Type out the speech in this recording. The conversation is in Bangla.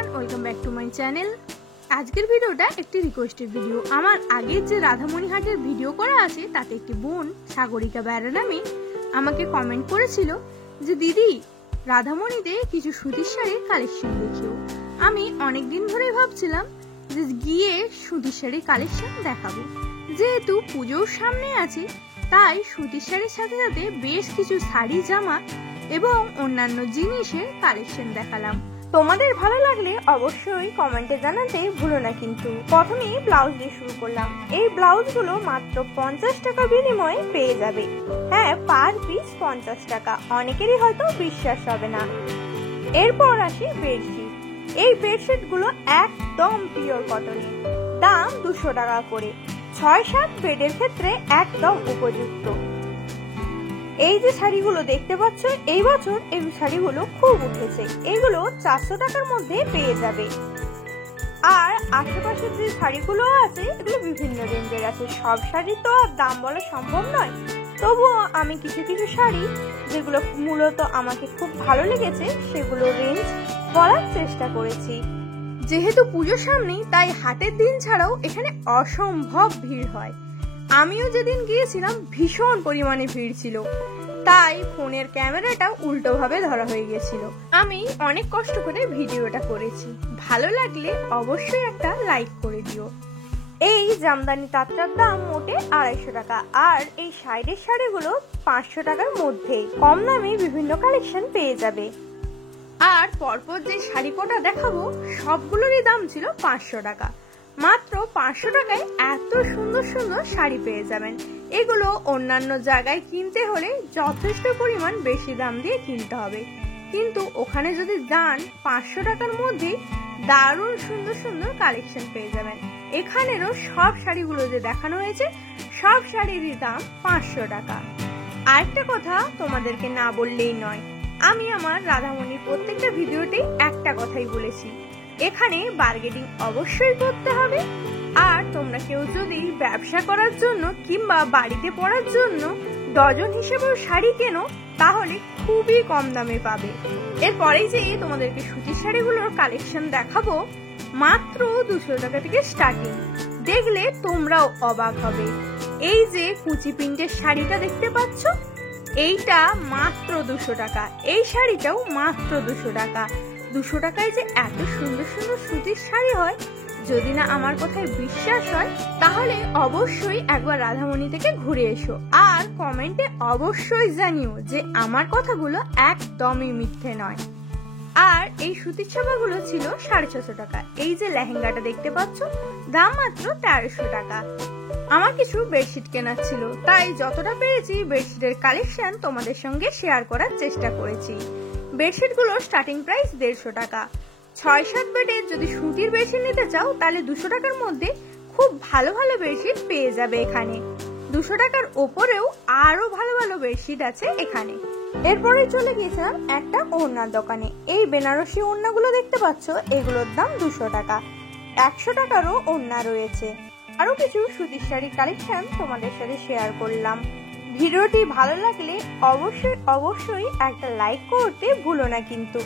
Everyone, welcome back to my channel. আজকের ভিডিওটা একটি রিকোয়েস্টের ভিডিও। আমার আগের যে রাধামণি হাটের ভিডিও করা আছে তাতে একটি বোন সাগরিকা বেড়া নামে আমাকে কমেন্ট করেছিল যে দিদি রাধামণিতে কিছু সুতির শাড়ির কালেকশন দেখিও। আমি অনেক দিন ধরেই ভাবছিলাম যে গিয়ে সুতির শাড়ির কালেকশন দেখাবো, যেহেতু পুজোর সামনে আছে তাই সুতির শাড়ির সাথে সাথে বেশ কিছু শাড়ি, জামা এবং অন্যান্য জিনিসের কালেকশন দেখালাম। তোমাদের ভালো লাগলে অবশ্যই কমেন্টে জানাতে ভুলো না। কিন্তু প্রথমেই ব্লাউজ দিয়ে শুরু করলাম। এই ব্লাউজগুলো মাত্র 50 টাকা বিনিময়ে পেয়ে যাবে। হ্যাঁ, পার পিস 50 টাকা। অনেকেরই হয়তো বিশ্বাস হবে না। এরপর আসি বেডশিট। এই বেডশিটগুলো একদম পিওর কটনের, দাম 200 টাকা করে। 6-7 বেডের ক্ষেত্রে একদম উপযুক্ত। এই যে শাড়িগুলো দেখতে পাচ্ছ, এই বছর এই শাড়িগুলো খুব উঠেছে। এগুলো 400 টাকার মধ্যে পেয়ে যাবে। আর আশেপাশে যে শাড়িগুলো আছে এগুলো বিভিন্ন রেঞ্জের আছে। সব শাড়ি তো আর দাম বলা সম্ভব নয়, তবুও আমি কিছু কিছু শাড়ি যেগুলো মূলত আমাকে খুব ভালো লেগেছে সেগুলো রেঞ্জ বলার চেষ্টা করেছি। যেহেতু পুজোর সামনেই তাই হাটের দিন ছাড়াও এখানে অসম্ভব ভিড় হয়। আমিও যেদিন গিয়েছিলাম ভীষণ পরিমাণে ভিড় ছিল, তাই ফোনের ক্যামেরাটা উল্টো ভাবে ধরা হয়ে গেছিল। আমি অনেক কষ্ট করে ভিডিওটা করেছি। ভালো লাগলে অবশ্যই একটা লাইক করে দিও। এই জামদানি তাঁতটার দাম মোটে 250 টাকা, আর এই সাইডের শাড়িগুলো 500 টাকার মধ্যে। কম দামে বিভিন্ন কালেকশন পেয়ে যাবে। আর পরপর যে শাড়ি কটা দেখাবো সবগুলোরই দাম ছিল 500 টাকা। মাত্র 500 টাকায় এত সুন্দর সুন্দর শাড়ি পেয়ে যাবেন। এগুলো অন্যান্য জায়গায় কিনতে হলে যথেষ্ট পরিমাণ বেশি দাম দিয়ে কিনতে হবে, কিন্তু ওখানে যদি যান 500 টাকার মধ্যে দারুণ সুন্দর সুন্দর কালেকশন পেয়ে যাবেন। এখানেরও সব শাড়িগুলো যে দেখানো হয়েছে সব শাড়িরই দাম 500 টাকা। আরেকটা কথা তোমাদেরকে না বললেই নয়, আমি আমার রাধামণির প্রত্যেকটা ভিডিওতে একটা কথাই বলেছি, এখানে বার্গেনিং অবশ্যই করতে হবে। আর তোমরা কেউ যদি ব্যবসা করার জন্য কিংবা বাড়িতে পরার জন্য ডজন হিসেবেও শাড়ি কেনো তাহলে খুবই কম দামে পাবে। এরপরেই যে তোমাদেরকে সুতির শাড়িগুলোর কালেকশন দেখাবো, মাত্র 200 টাকা থেকে স্টার্টিং। দেখলে তোমরাও অবাক হবে। এই যে কুচি প্রিন্টের শাড়িটা দেখতে পাচ্ছ, এইটা মাত্র 200 টাকা। এই শাড়িটাও মাত্র 200 টাকা। 200 টাকায় যে এত সুন্দর সুন্দর সুতির শাড়ি হয়, যদি না আমার কথায় বিশ্বাস হয় তাহলে অবশ্যই একবার রাধামণি থেকে ঘুরে এসো। আর কমেন্টে অবশ্যই জানিও যে আমার কথাগুলো একদমই মিথ্যে নয়। আর এই সুতির ছাপাগুলো ছিল 650 টাকা। এই যে লেহেঙ্গাটা দেখতে পাচ্ছ, দাম মাত্র 1300 টাকা। আমার কিছু বেডশিট কেনার ছিল, তাই যতটা পেরেছি বেডশিটের কালেকশন তোমাদের সঙ্গে শেয়ার করার চেষ্টা করেছি। বেডশিটগুলো স্টার্টিং প্রাইস 150 টাকা। 6-7 বেডের যদি সুতির বেডশিট নিতে চাও তাহলে 200 টাকার মধ্যে খুব ভালো ভালো বেডশিট পেয়ে যাবে এখানে। 200 টাকার ওপরেও আরো ভালো ভালো বেডশিট আছে এখানে। এরপরে চলে গিয়েছিলাম একটা ওড়নার দোকানে। এই বেনারসি ওড়নাগুলো দেখতে পাচ্ছ, এগুলোর দাম 200 টাকা। 100 টাকারও ওড়না রয়েছে। আরো কিছু সুতির শাড়ির কালেকশন তোমাদের সাথে শেয়ার করলাম। ভিডিওটি ভালো লাগলে অবশ্যই একটা লাইক করতে ভুলো না কিন্তু।